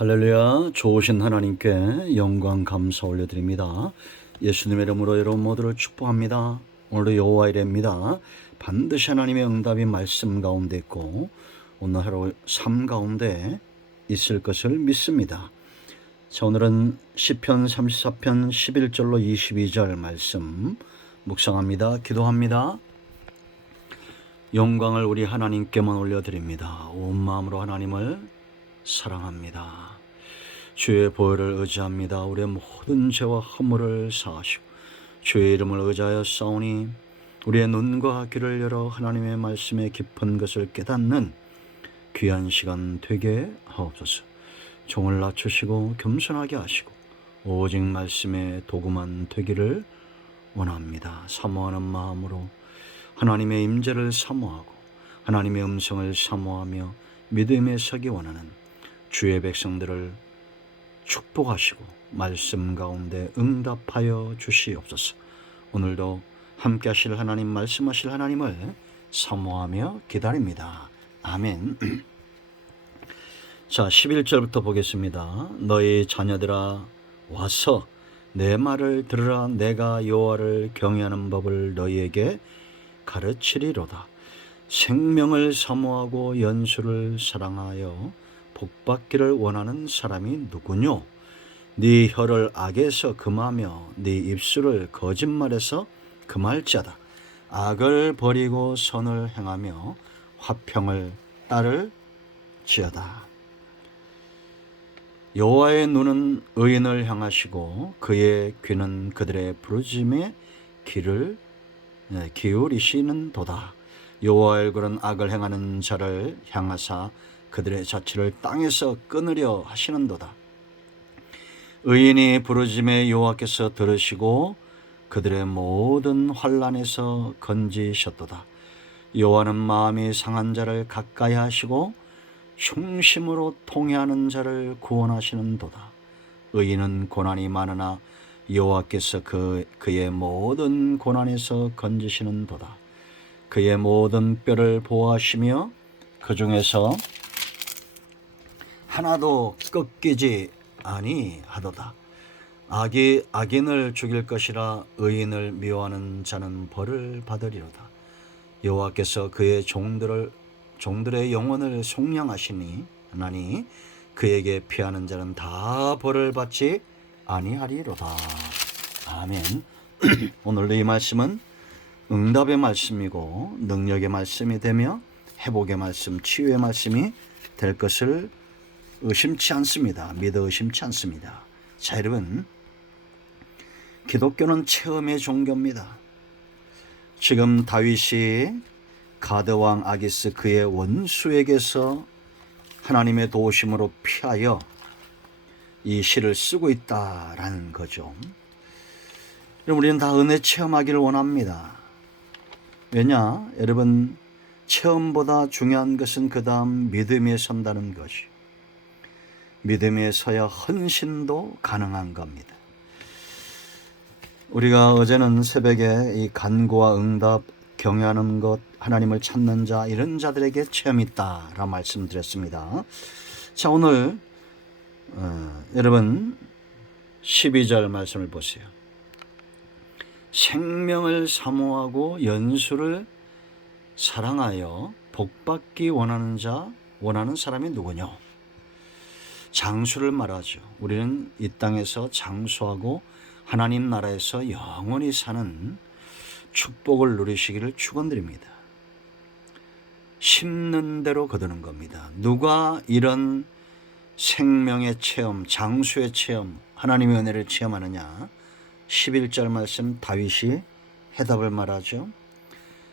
할렐루야. 좋으신 하나님께 영광 감사 올려드립니다. 예수님의 이름으로 여러분 모두를 축복합니다. 오늘도 여호와 이레입니다. 반드시 하나님의 응답이 말씀 가운데 있고 오늘 하루 삶 가운데 있을 것을 믿습니다. 자, 오늘은 시편 34편 11절로 22절 말씀 묵상합니다. 기도합니다. 영광을 우리 하나님께만 올려드립니다. 온 마음으로 하나님을 사랑합니다. 주의 보혈을 의지합니다. 우리의 모든 죄와 허물을 사하시고 주의 이름을 의지하여 싸우니 우리의 눈과 귀를 열어 하나님의 말씀의 깊은 것을 깨닫는 귀한 시간 되게 하옵소서. 종을 낮추시고 겸손하게 하시고 오직 말씀의 도구만 되기를 원합니다. 사모하는 마음으로 하나님의 임재를 사모하고 하나님의 음성을 사모하며 믿음에 서기 원하는 주의 백성들을 축복하시고 말씀 가운데 응답하여 주시옵소서. 오늘도 함께 하실 하나님, 말씀하실 하나님을 사모하며 기다립니다. 아멘. 자, 11절부터 보겠습니다. 너희 자녀들아 와서 내 말을 들으라. 내가 여호와를 경외하는 법을 너희에게 가르치리로다. 생명을 사모하고 연수를 사랑하여 복받기를 원하는 사람이 누구뇨? 네 혀를 악에서 금하며 네 입술을 거짓말에서 금할지어다. 악을 버리고 선을 행하며 화평을 따를지어다. 여호와의 눈은 의인을 향하시고 그의 귀는 그들의 부르짖음에 귀를 기울이시는도다. 여호와의 얼굴은 악을 행하는 자를 향하사 그들의 자취를 땅에서 끊으려 하시는도다. 의인이 부르짖음에 여호와께서 들으시고 그들의 모든 환난에서 건지셨도다. 여호와는 마음이 상한 자를 가까이 하시고 흉심으로 통회하는 자를 구원하시는도다. 의인은 고난이 많으나 여호와께서 그의 모든 고난에서 건지시는도다. 그의 모든 뼈를 보호하시며 그 중에서 하나도 꺾이지 아니하도다. 악이 악인을 죽일 것이라. 의인을 미워하는 자는 벌을 받으리로다. 여호와께서 그의 종들의 영혼을 속량하시니 하나니 그에게 피하는 자는 다 벌을 받지 아니하리로다. 아멘. 오늘도 이 말씀은 응답의 말씀이고 능력의 말씀이 되며 회복의 말씀, 치유의 말씀이 될 것을 의심치 않습니다. 믿어 의심치 않습니다. 자, 여러분, 기독교는 체험의 종교입니다. 지금 다윗이 가드왕 아기스 그의 원수에게서 하나님의 도우심으로 피하여 이 시를 쓰고 있다라는 거죠. 우리는 다 은혜 체험하기를 원합니다. 왜냐? 여러분, 체험보다 중요한 것은 그 다음 믿음에 선다는 것이. 믿음에 서야 헌신도 가능한 겁니다. 우리가 어제는 새벽에 이 간구와 응답, 경외하는 것, 하나님을 찾는 자, 이런 자들에게 체험이 있다라 말씀드렸습니다. 자, 오늘 여러분 12절 말씀을 보세요. 생명을 사모하고 연수를 사랑하여 복받기 원하는 사람이 누구냐? 장수를 말하죠. 우리는 이 땅에서 장수하고 하나님 나라에서 영원히 사는 축복을 누리시기를 축원드립니다. 심는 대로 거두는 겁니다. 누가 이런 생명의 체험, 장수의 체험, 하나님의 은혜를 체험하느냐? 11절 말씀 다윗이 해답을 말하죠.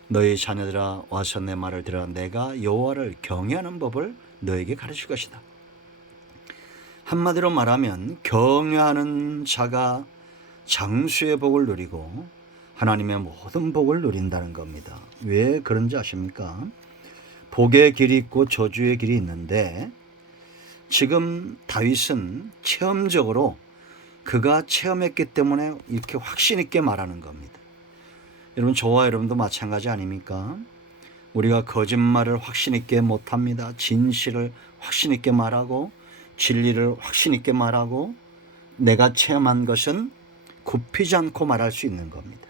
너희 자녀들아 와서 내 말을 들으라. 내가 여호와를 경외하는 법을 너에게 가르칠 것이다. 한마디로 말하면 경외하는 자가 장수의 복을 누리고 하나님의 모든 복을 누린다는 겁니다. 왜 그런지 아십니까? 복의 길이 있고 저주의 길이 있는데 지금 다윗은 체험적으로 그가 체험했기 때문에 이렇게 확신 있게 말하는 겁니다. 여러분, 저와 여러분도 마찬가지 아닙니까? 우리가 거짓말을 확신 있게 못합니다. 진실을 확신 있게 말하고 진리를 확신 있게 말하고 내가 체험한 것은 굽히지 않고 말할 수 있는 겁니다.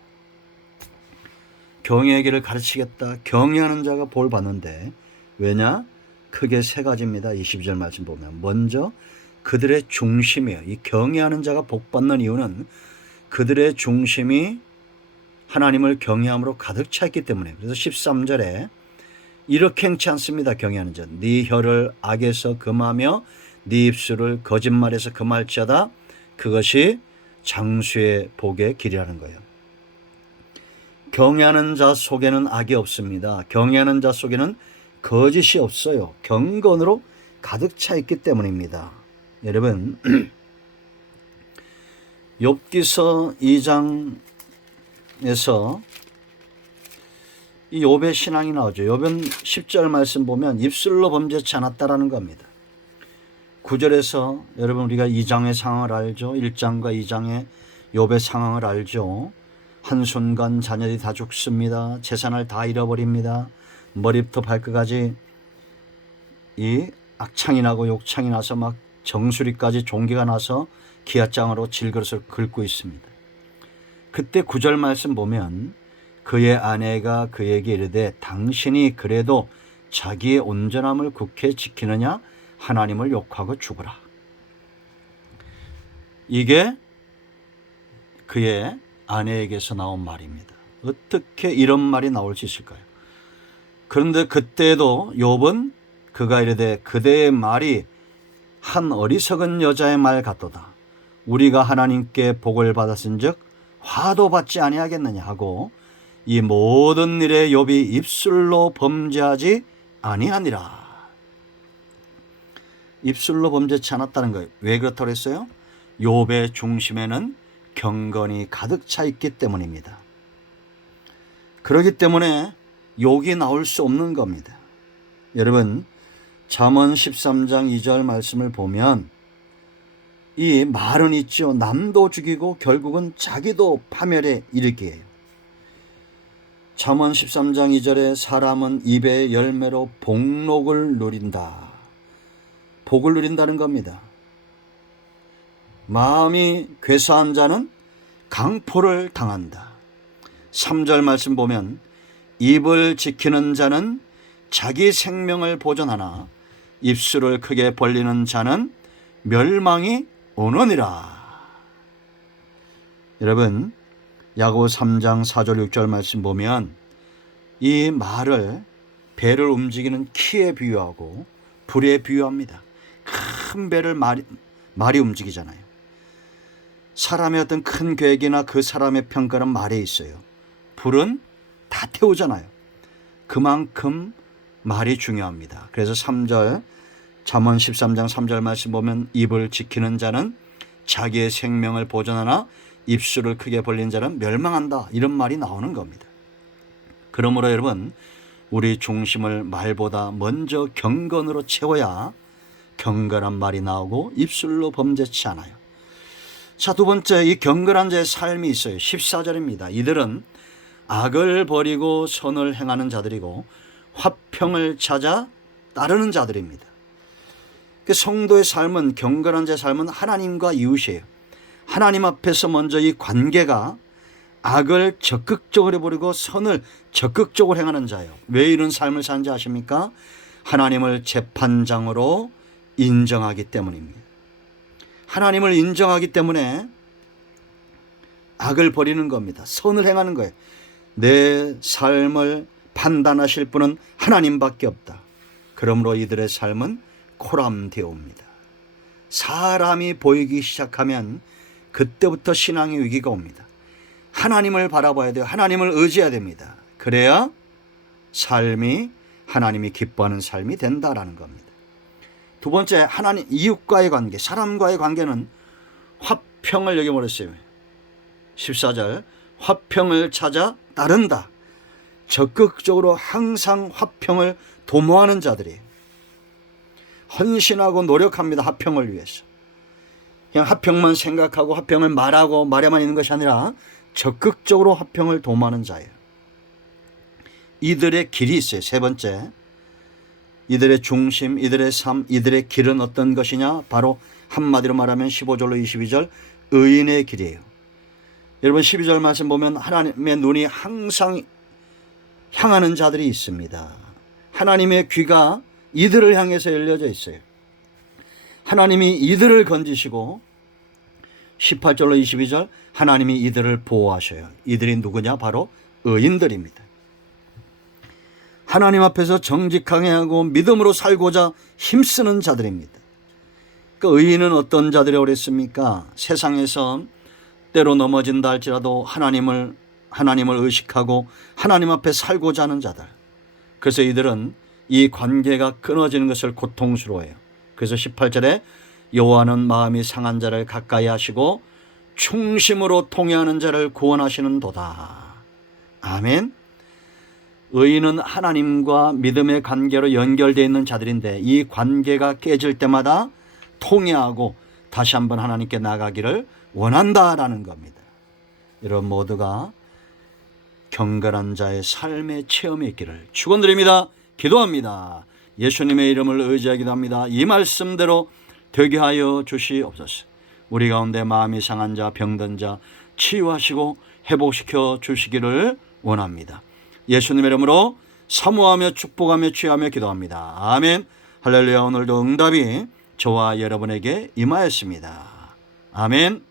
경외의 길을 가르치겠다. 경외하는 자가 볼 받는데 왜냐? 크게 세 가지입니다. 22절 말씀 보면 먼저 그들의 중심이에요. 이 경외하는 자가 복 받는 이유는 그들의 중심이 하나님을 경외함으로 가득 차 있기 때문에. 그래서 13절에 이렇게 행치 않습니다. 경외하는 자. 네 혀를 악에서 금하며 네 입술을 거짓말에서 금할지어다. 그것이 장수의 복의 길이라는 거예요. 경외하는 자 속에는 악이 없습니다. 경외하는 자 속에는 거짓이 없어요. 경건으로 가득 차 있기 때문입니다. 여러분, 욥기서 2장에서 이 욥의 신앙이 나오죠. 욥은 10절 말씀 보면 입술로 범죄치 않았다라는 겁니다. 9절에서 여러분 우리가 2장의 상황을 알죠. 1장과 2장의 욥의 상황을 알죠. 한순간 자녀들이 다 죽습니다. 재산을 다 잃어버립니다. 머리부터 발끝까지 이 악창이 나고 욕창이 나서 막 정수리까지 종기가 나서 기아장으로 질그릇을 긁고 있습니다. 그때 9절 말씀 보면 그의 아내가 그에게 이르되 당신이 그래도 자기의 온전함을 굳게 지키느냐 하나님을 욕하고 죽으라. 이게 그의 아내에게서 나온 말입니다. 어떻게 이런 말이 나올 수 있을까요? 그런데 그때도 욥은 그가 이르되 그대의 말이 한 어리석은 여자의 말 같도다. 우리가 하나님께 복을 받았은즉 화도 받지 아니하겠느냐 하고 이 모든 일에 욥이 입술로 범죄하지 아니하니라. 입술로 범죄치 않았다는 거예요. 왜 그렇다고 했어요? 욥의 중심에는 경건이 가득 차 있기 때문입니다. 그렇기 때문에 욕이 나올 수 없는 겁니다. 여러분, 잠언 13장 2절 말씀을 보면 이 말은 있죠. 남도 죽이고 결국은 자기도 파멸에 이르게 해요. 잠언 13장 2절에 사람은 입의 열매로 복록을 누린다. 복을 누린다는 겁니다. 마음이 괴사한 자는 강포를 당한다. 3절 말씀 보면 입을 지키는 자는 자기 생명을 보존하나 입술을 크게 벌리는 자는 멸망이 오느니라. 여러분, 야고보 3장 4절 6절 말씀 보면 이 말을 배를 움직이는 키에 비유하고 불에 비유합니다. 큰 배를 말이 움직이잖아요. 사람의 어떤 큰 계획이나 그 사람의 평가는 말에 있어요. 불은 다 태우잖아요. 그만큼 말이 중요합니다. 그래서 3절 잠언 13장 3절 말씀 보면 입을 지키는 자는 자기의 생명을 보존하나 입술을 크게 벌린 자는 멸망한다. 이런 말이 나오는 겁니다. 그러므로 여러분, 우리 중심을 말보다 먼저 경건으로 채워야 경건한 말이 나오고 입술로 범죄치 않아요. 자, 두 번째, 이 경건한 자의 삶이 있어요. 14절입니다. 이들은 악을 버리고 선을 행하는 자들이고 화평을 찾아 따르는 자들입니다. 성도의 삶은, 경건한 자의 삶은 하나님과 이웃이에요. 하나님 앞에서 먼저 이 관계가 악을 적극적으로 버리고 선을 적극적으로 행하는 자예요. 왜 이런 삶을 사는지 아십니까? 하나님을 재판장으로 인정하기 때문입니다. 하나님을 인정하기 때문에 악을 버리는 겁니다. 선을 행하는 거예요. 내 삶을 판단하실 분은 하나님밖에 없다. 그러므로 이들의 삶은 코람되옵니다. 사람이 보이기 시작하면 그때부터 신앙의 위기가 옵니다. 하나님을 바라봐야 돼요. 하나님을 의지해야 됩니다. 그래야 삶이 하나님이 기뻐하는 삶이 된다라는 겁니다. 두 번째, 하나님 이웃과의 관계, 사람과의 관계는 화평을 여기 말했어요. 14절 화평을 찾아 따른다. 적극적으로 항상 화평을 도모하는 자들이 헌신하고 노력합니다. 화평을 위해서. 그냥 화평만 생각하고 화평을 말하고 말에만 있는 것이 아니라 적극적으로 화평을 도모하는 자예요. 이들의 길이 있어요. 세 번째, 이들의 중심, 이들의 삶, 이들의 길은 어떤 것이냐? 바로 한마디로 말하면 15절로 22절 의인의 길이에요. 여러분 12절 말씀 보면 하나님의 눈이 항상 향하는 자들이 있습니다. 하나님의 귀가 이들을 향해서 열려져 있어요. 하나님이 이들을 건지시고 18절로 22절 하나님이 이들을 보호하셔요. 이들이 누구냐? 바로 의인들입니다. 하나님 앞에서 정직하게 하고 믿음으로 살고자 힘쓰는 자들입니다. 그 의인은 어떤 자들이 오랬습니까? 세상에서 때로 넘어진다 할지라도 하나님을 의식하고 하나님 앞에 살고자 하는 자들. 그래서 이들은 이 관계가 끊어지는 것을 고통스러워해요. 그래서 18절에 여호와는 마음이 상한 자를 가까이 하시고 충심으로 통회하는 자를 구원하시는 도다. 아멘. 의인은 하나님과 믿음의 관계로 연결되어 있는 자들인데 이 관계가 깨질 때마다 통회하고 다시 한번 하나님께 나가기를 원한다라는 겁니다. 여러분 모두가 경건한 자의 삶의 체험이 있기를 축원드립니다. 기도합니다. 예수님의 이름을 의지하기도 합니다. 이 말씀대로 되게 하여 주시옵소서. 우리 가운데 마음이 상한 자, 병든 자 치유하시고 회복시켜 주시기를 원합니다. 예수님의 이름으로 사모하며 축복하며 취하며 기도합니다. 아멘. 할렐루야. 오늘도 응답이 저와 여러분에게 임하였습니다. 아멘.